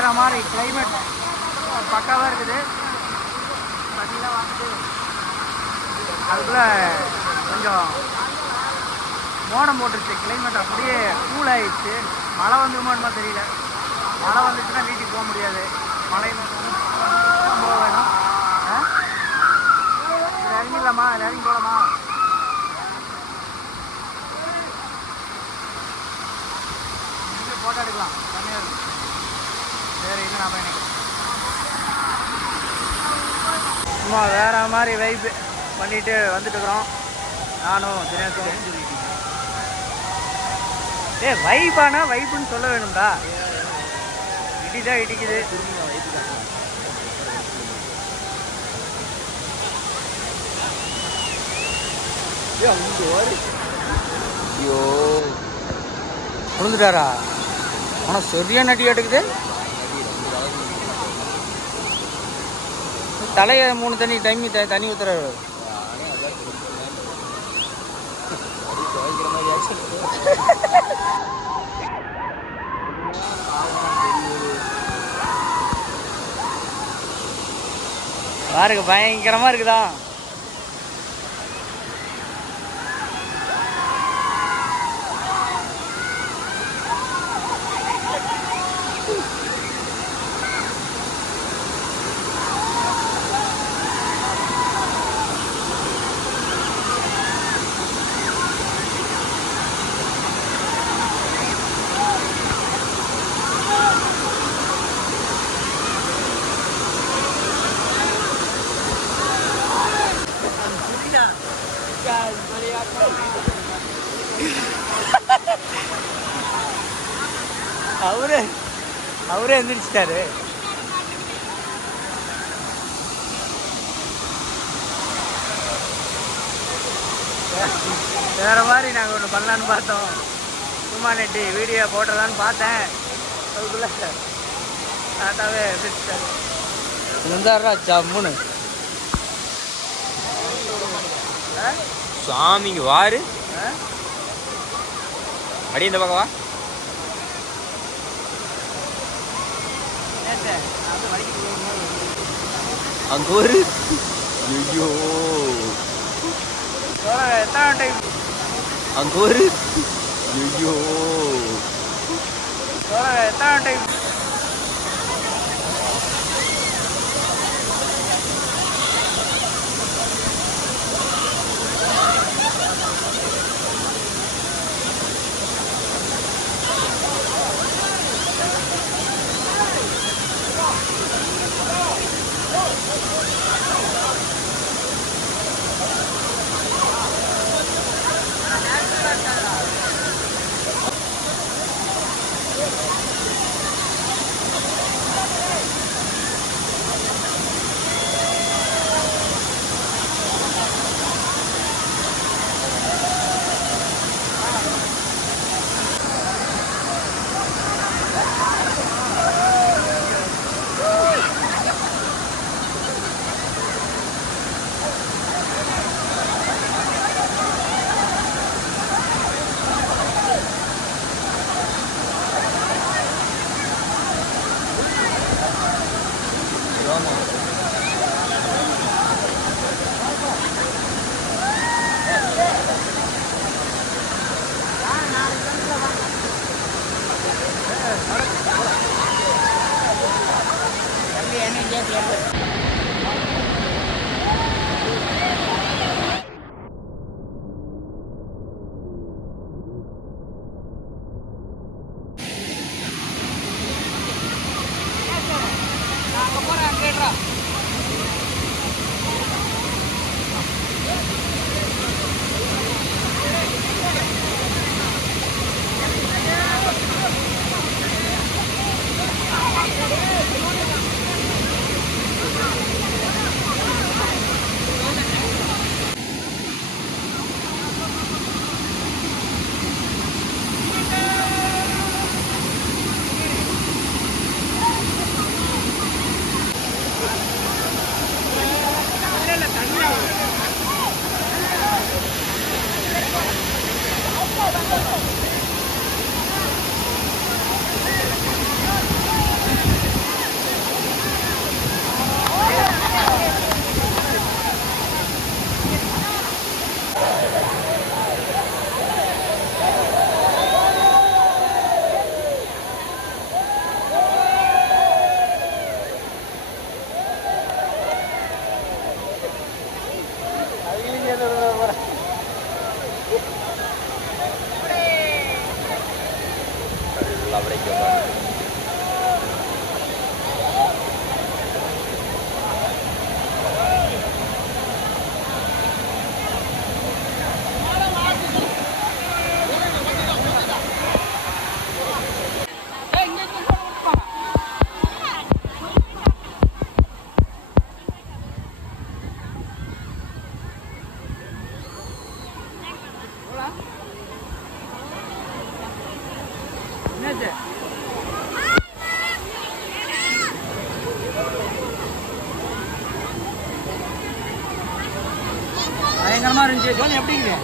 வேற மாதிரி கிளைமேட் பக்காவாக இருக்குது. தண்ணிலாம் வாங்கிட்டு அதுக்குள்ளே கொஞ்சம் மோடம் போட்டுருச்சு. கிளைமேட் அப்படியே கூல் ஆகிடுச்சு. மழை வந்துருமான்னு தெரியல. மழை வந்துச்சுன்னா வீட்டுக்கு போக முடியாது. மழையில் போக வேணும். இதில் இறங்கிடலாமா? இதில் இறங்கி போகலாமா? இங்கே ஃபோட்டோ எடுக்கலாம். தண்ணியாக இருக்கும். சரி, இன்னும் நான் பயணிக்கிறேன். சும்மா வேறு மாதிரி வைப் பண்ணிட்டு வந்துட்டுருக்குறோம். நானும் தினேஷும். வைப்பானா வைப்புன்னு சொல்ல வேணும்டா. இடிதான் இடிக்குது. ஐயோ விழுந்துட்டாரா? ஆனால் சரியா நட்டி எடுக்குது. தலையை 3 தண்ணி ஊத்துறாரு. பாருங்க பயங்கரமா இருக்குதா. அவரே எந்திரிச்சிட்டாரு. வேற மாதிரி நாங்கள் ஒன்று பண்ணலான்னு பார்த்தோம். சும்மா நெட்டி வீடியோ போட்டுடலான்னு பார்த்தேன். அதுக்குள்ள டாட்டாவே எந்திரிச்சிட்டாரு. இருந்தாரா ஜம்முன்னு. சாமிங்க வாரு அடி இந்த பக்கம் வா. அங்க ஒரு ஐயோ அங்க ஒரு ஐயோ எத்தனை டைம் அவரைக்கு பயங்கரமாக இருந்துச்சு. ஜோன் எப்படி இருக்கு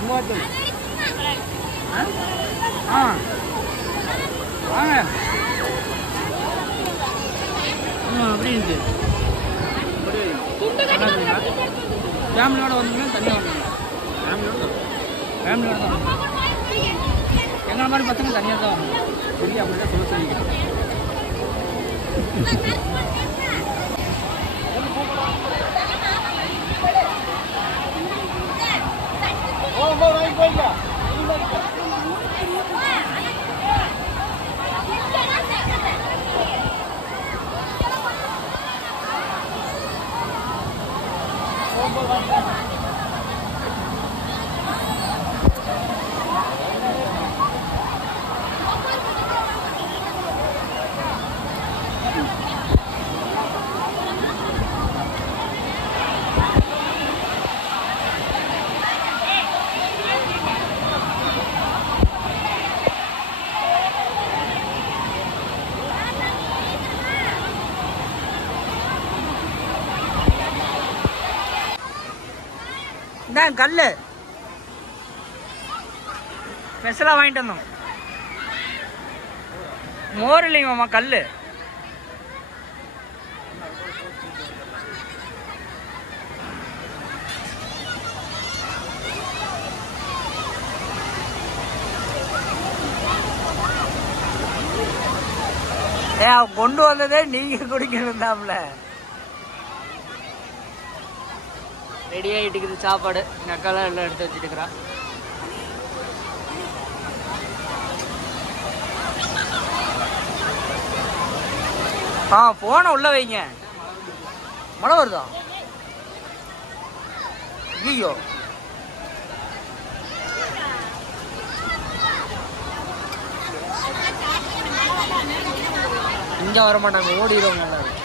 உங்கள் வார்த்தை? ஆ வாங்க. எப்படி இருந்துச்சு? ஃபேமிலியோட வந்தீங்கன்னா தனியாக வந்தீங்க? ஃபேமிலியோட தான் வந்தீங்க. எங்களை மாதிரி பசங்க தனியாக தான் வரணும். சரி, அப்படி தான் சொல்ல சொல்லிக்கிறேன். இதான் கல் ஸ்பெஷலாக வாங்கிட்டு வந்தோம். மோர் இல்லைங்கம்மா, கல். கொண்டு வந்ததே நீங்க குடிக்கணும் தான்ல. ரெடி ஆகிட்டு இருக்குது சாப்பாடு. எங்கள் அக்காலாம் எல்லாம் எடுத்து வச்சுட்டு இருக்கிறா. போன உள்ள வைங்க. மழை வருதா? ஐயோ, இங்க வர மாட்டாங்க, ஓடிடுவாங்க எல்லாரும்.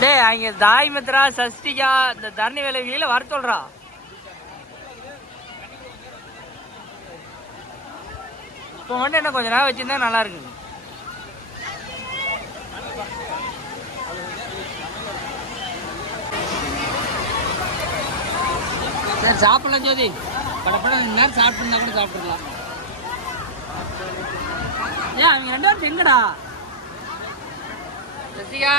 டேய், அங்க தாய் மித்ரா சஷ்டிகா இந்த தரணி வேலைகளை வர சொல்றா. இப்போ மட்டும் என்ன கொஞ்ச நேரம் வச்சிருந்தா நல்லா இருக்கு. சரி, சாப்பிடலாம் ஜோதி. படப்பட நேரம் சாப்பிட்டுருந்தா கூட சாப்பிட்டுருக்கலாம். ஏன் அவங்க 2 பேரும் எங்கடா? சசிகா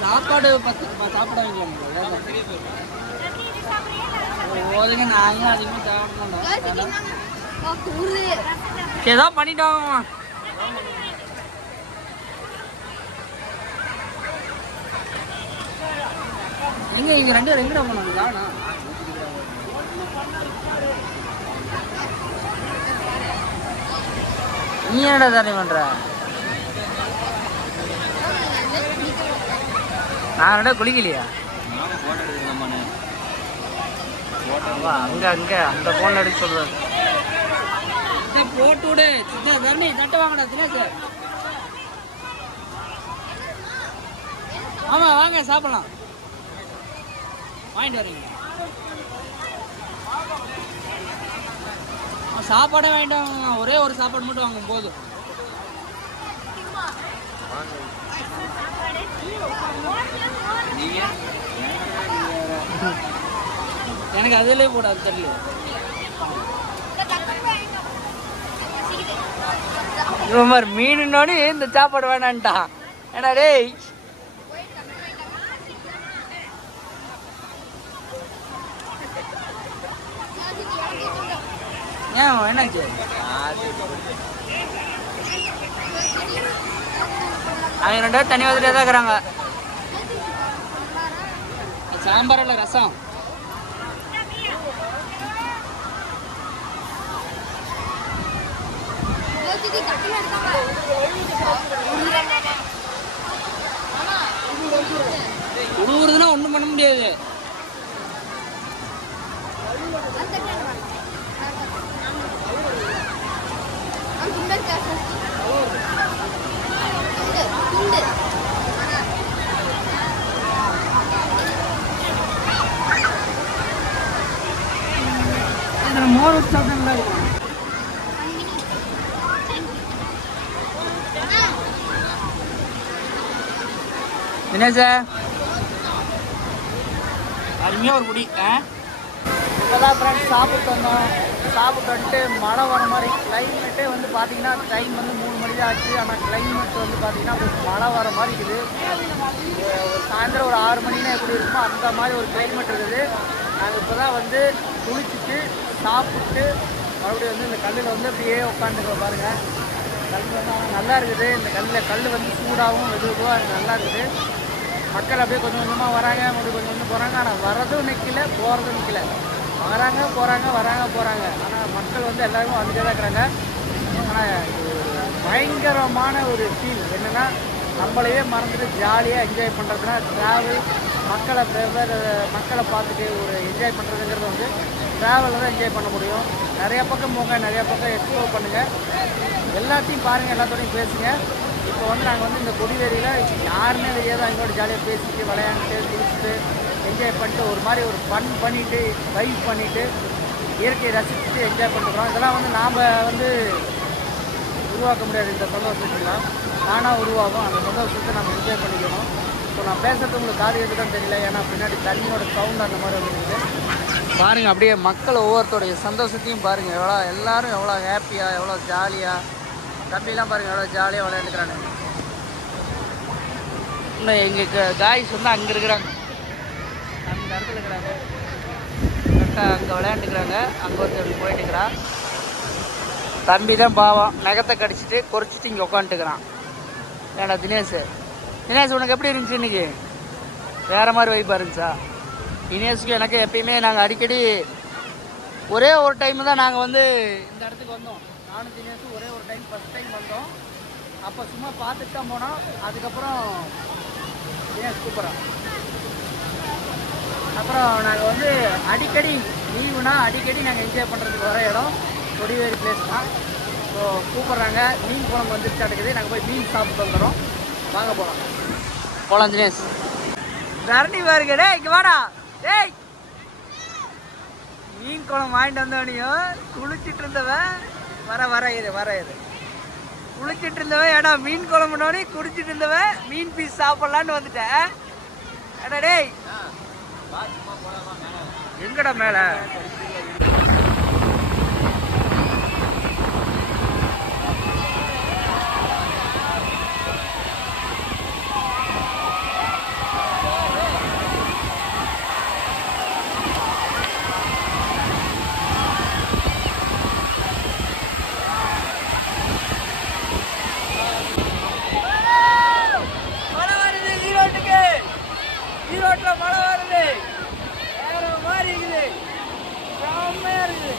சாப்பாடு சாப்பிட வைக்கலாம். ஓதுங்க, நாங்களும் அதிகமாக சாப்பிடணும். ஏதோ பண்ணிட்டோம். எங்க இங்க 2 பேரும் எங்கடா போனாங்க? நீ என்னடா தானே பண்ற? நான் ரெண்டா குளிக்கலையா? அங்க அங்க அந்த போன்ல எடுக்க சொல்றாரு. போட்டு விடு. தரணி தட்ட வாங்கடா தினேஷ். ஆமா வாங்க சாப்பிடலாம். வாங்கிட்டு வரீங்க சாப்பாடே வாங்கிட்டு வாங்க. ஒரே ஒரு சாப்பாடு மட்டும் வாங்க போதும். எனக்கு அதிலே போடாது தெரியல. இவன் மாதிரி மீனுன்னோடு இந்த சாப்பாடு வேணான்ட்டான். ஏன்னா டேய் ஏன் என்னாச்சு? அவங்க 2 பேரும் தனி வந்துட்டே தான் இருக்கிறாங்க. சாம்பார் இல்லை ரசம். உழுவுறதுன்னா ஒன்றும் பண்ண முடியாது. மோர் வச்சு சாப்பிட்டா நல்லா இருக்கும். தினேஷ அருமையாக ஒரு குடி. இப்போதான் ஃப்ரெண்ட்ஸ் சாப்பிட்டு வந்தோம். சாப்பிட்டு வந்துட்டு மழை வர மாதிரி கிளைமேட்டே வந்து பார்த்தீங்கன்னா டைம் வந்து 3 மணி தான் ஆச்சு. ஆனால் கிளைமேட் வந்து பார்த்தீங்கன்னா மழை வர மாதிரி இருக்குது. ஒரு சாயந்தரம் ஒரு 6 மணினா எப்படி இருக்குமோ அந்த மாதிரி ஒரு கிளைமேட் இருக்குது. நாங்கள் இப்போ தான் வந்து குளிச்சுட்டு சாப்பிட்டு மறுபடியும் வந்து இந்த கல்லில் வந்து அப்படியே உட்காந்துக்கிறோம். பாருங்கள், கல் வந்து நல்லா இருக்குது. இந்த கல் வந்து சூடாகவும் வெதுவாக நல்லா இருக்குது. மக்கள் அப்படியே கொஞ்சம் கொஞ்சமாக வராங்க, மறுபடியும் கொஞ்சம் கொஞ்சம் போகிறாங்க. ஆனால் வரதும் நிற்கல, போகிறதும் நிற்கல. வராங்க போகிறாங்க, வராங்க போகிறாங்க. ஆனால் மக்கள் வந்து எல்லாருமே வந்துட்டே தான் இருக்கிறாங்க. ஆனால் பயங்கரமான ஒரு ஃபீல் என்னென்னா, நம்மளையே மறந்துட்டு ஜாலியாக என்ஜாய் பண்ணுறதுனா ட்ராவல், மக்களை பார்த்துட்டு ஒரு என்ஜாய் பண்ணுறதுங்கிறது வந்து ட்ராவலில் தான் என்ஜாய் பண்ண முடியும். நிறையா பக்கம் போங்க, நிறையா பக்கம் எக்ஸ்ப்ளோர் பண்ணுங்கள், எல்லாத்தையும் பாருங்கள், எல்லாத்தோடையும் பேசுங்க. இப்போ வந்து நாங்கள் வந்து இந்த கொடிவேரியில் யாருமே தெரியாது, எங்களோட ஜாலியாக பேசிட்டு விளையாண்டுட்டு குளிச்சுட்டு என்ஜாய் பண்ணிட்டு ஒரு மாதிரி ஒரு ஃபன் பண்ணிவிட்டு வைப் பண்ணிவிட்டு இயற்கையை ரசிச்சுட்டு என்ஜாய் பண்ணிட்டுருக்கோம். இதெல்லாம் வந்து நாம் வந்து உருவாக்க முடியாது. இந்த சந்தோஷத்துலாம் நானாக உருவாகும். அந்த சந்தோஷத்தை நம்ம என்ஜாய் பண்ணிக்கணும். ஸோ நான் பேசுகிறது உங்களுக்கு காது கேட்குதான் தெரியல, ஏன்னா பின்னாடி தண்ணியோட சவுண்ட் அந்த மாதிரி வந்துருக்குது. பாருங்கள், அப்படியே மக்கள் ஒவ்வொருத்தருடைய சந்தோஷத்தையும் பாருங்கள். எல்லோரும் எவ்வளோ ஹாப்பியாக, எவ்வளோ ஜாலியாக. தம்பிலாம் பாருங்கள் எவ்வளோ ஜாலியாக விளையாண்டுக்கிறாங்க. இன்னும் எங்கள் காய்ஸ் வந்து அங்கே இருக்கிறாங்க, அந்த இடத்துல இருக்கிறாங்க. கரெக்டாக அங்கே விளையாண்டுக்கிறாங்க. அங்கே ஒருத்தர் போயிட்டுருக்கிறான். தம்பி தான் பாவம், நகத்தை கடிச்சிட்டு குறைச்சிட்டு இங்கே உட்காந்துட்டுக்கிறான். ஏன்னா தினேஷ் உனக்கு எப்படி இருந்துச்சு இன்றைக்கி? வேறு மாதிரி வைப்பாக இருந்துச்சா? தினேஷுக்கு எனக்கு எப்பயுமே நாங்கள் அடிக்கடி ஒரே ஒரு டைம் தான் நாங்கள் வந்து இந்த இடத்துக்கு வந்தோம். நானும் தினேஷும் ஒரே ஒரு டைம் ஃபஸ்ட் டைம் வந்தோம். அப்போ சும்மா பார்த்துட்டு தான் போனோம். அதுக்கப்புறம் தினேஷ் கூப்பிட்றோம். அப்புறம் நாங்கள் வந்து அடிக்கடி லீவுனா அடிக்கடி நாங்கள் என்ஜாய் பண்ணுறதுக்கு வர இடம் கொடிவேரி பிளேஸ் தான். ஸோ கூப்பிட்றாங்க. மீன் குழம்பு வந்துட்டு கிடக்குது. நாங்கள் போய் மீன் சாப்பிட்டு வந்துடுறோம். வாங்க போகலாம் தினேஷ். தரணி பாருங்க, டேய் இங்கே வாடா. டேய் மீன் குழம்பு வாங்கிட்டு வந்தவனையும் குளிச்சுட்டு இருந்தவன் வர இரு குளிச்சுட்டு இருந்தவன் ஏடா மீன் குழம்புனோடனே குடிச்சிட்டு இருந்தவன் மீன் பீஸ் சாப்பிட்லான்னு வந்துட்டேன். ஏடா டேய் எங்கடா மேலே? ஈரோட்டில் மழை வருது, வேற மாதிரி இருக்குது, செம்மையாக இருக்குது.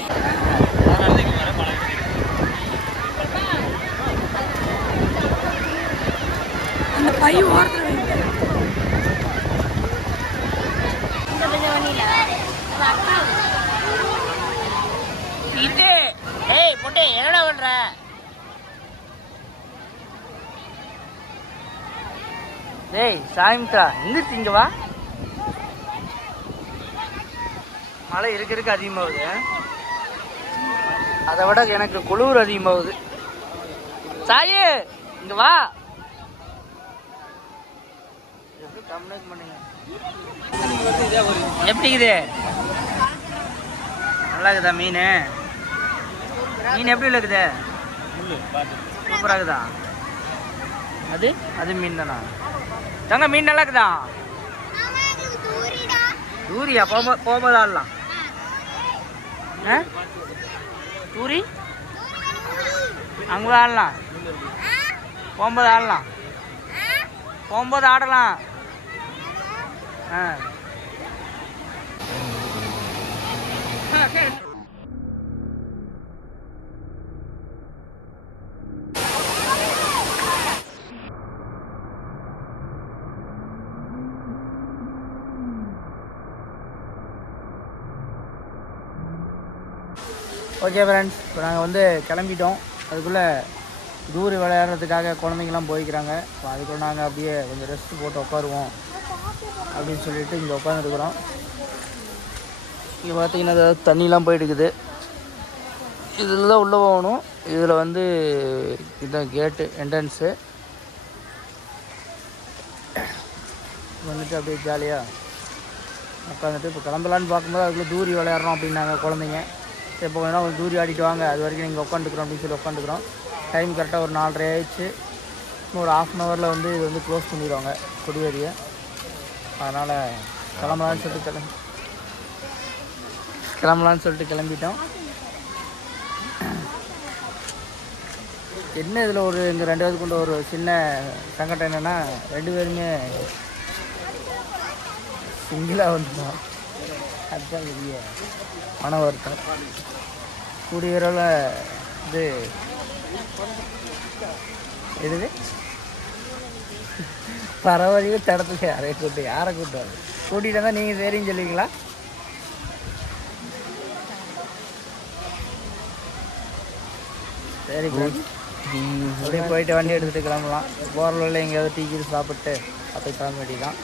அந்த பை ஓரத்தில் இது. ஏய் பொட்டே என்னடா பண்ற? டேய் சாமிட்டா எந்திரிச்சு இங்கே வா. மழை இருக்க அதிகமாகுது. அதை விட எனக்கு குளிர் அதிகமாகுது. சாயி இங்கே வா. எப்படி இருக்குது? நல்லா இருக்குதா மீன்? மீன் எப்படி இருக்குது? சூப்பராக இருக்குதா? அது அது மீன் தானா? தங்க மீன் நல்லா இருக்குதா? தூரியா? போகும்போது ஆடலாம். தூரி அங்கே ஆடலாம். போகும்போது ஆடலாம். போகும்போது ஆடலாம். ஆ ஓகே ஃப்ரெண்ட்ஸ், இப்போ நாங்கள் வந்து கிளம்பிட்டோம். அதுக்குள்ளே தூரி விளையாடுறதுக்காக குழந்தைங்களாம் போய்க்கிறாங்க. இப்போ அதுக்குள்ளே நாங்கள் அப்படியே கொஞ்சம் ரெஸ்ட் போட்டு உட்காருவோம் அப்படின்னு சொல்லிட்டு இங்கே உட்காந்துருக்குறோம். இங்கே பார்த்தீங்கன்னா ஏதாவது தண்ணிலாம் போயிட்டுருக்குது. இதில் தான் உள்ளே போகணும். இதில் வந்து இதுதான் கேட்டு என்ட்ரன்ஸு. வந்துட்டு அப்படியே ஜாலியாக உட்காந்துட்டு இப்போ கிளம்பலான்னு பார்க்கும்போது அதுக்குள்ளே தூரி விளையாடுறோம் அப்படின்னாங்க குழந்தைங்க. இப்போ வேணால் கொஞ்சம் தூரி ஆடிட்டு வாங்க, அது வரைக்கும் நீங்கள் உட்காந்துக்கிறோம் அப்படின்னு சொல்லி உட்காந்துக்கிறோம். டைம் கரெக்டாக ஒரு 4:30 ஆயிடுச்சு. இன்னும் ஒரு 1/2 அன் ஹவரில் வந்து இது வந்து க்ளோஸ் பண்ணிடுவாங்க கொடிவேரியை. அதனால் கிளம்பலான்னு சொல்லிட்டு கிளம்பிட்டோம். என்ன இதில் ஒரு இங்கே 2 பேருக்கு கொண்ட ஒரு சின்ன சங்கடம் என்னென்னா, 2 பேருமே சிங்கிளாக வந்துட்டோம். அதுதான் பெரிய மன வருத்தம். கூடிய விரைவில் இது எதுவே பரவாயில்லையே தடத்துக்கு யாரை கூப்பிட்டு கூட்டிகிட்டு வந்தால் நீங்கள் சரின்னு சொல்லுவீங்களா? சரி அப்படியே போயிட்டு வண்டி எடுத்துகிட்டு கிளம்பலாம். போகிற வழியில் எங்கேயாவது டீ கீழ் சாப்பிட்டு அப்போ கிளம்ப வேண்டியதான்.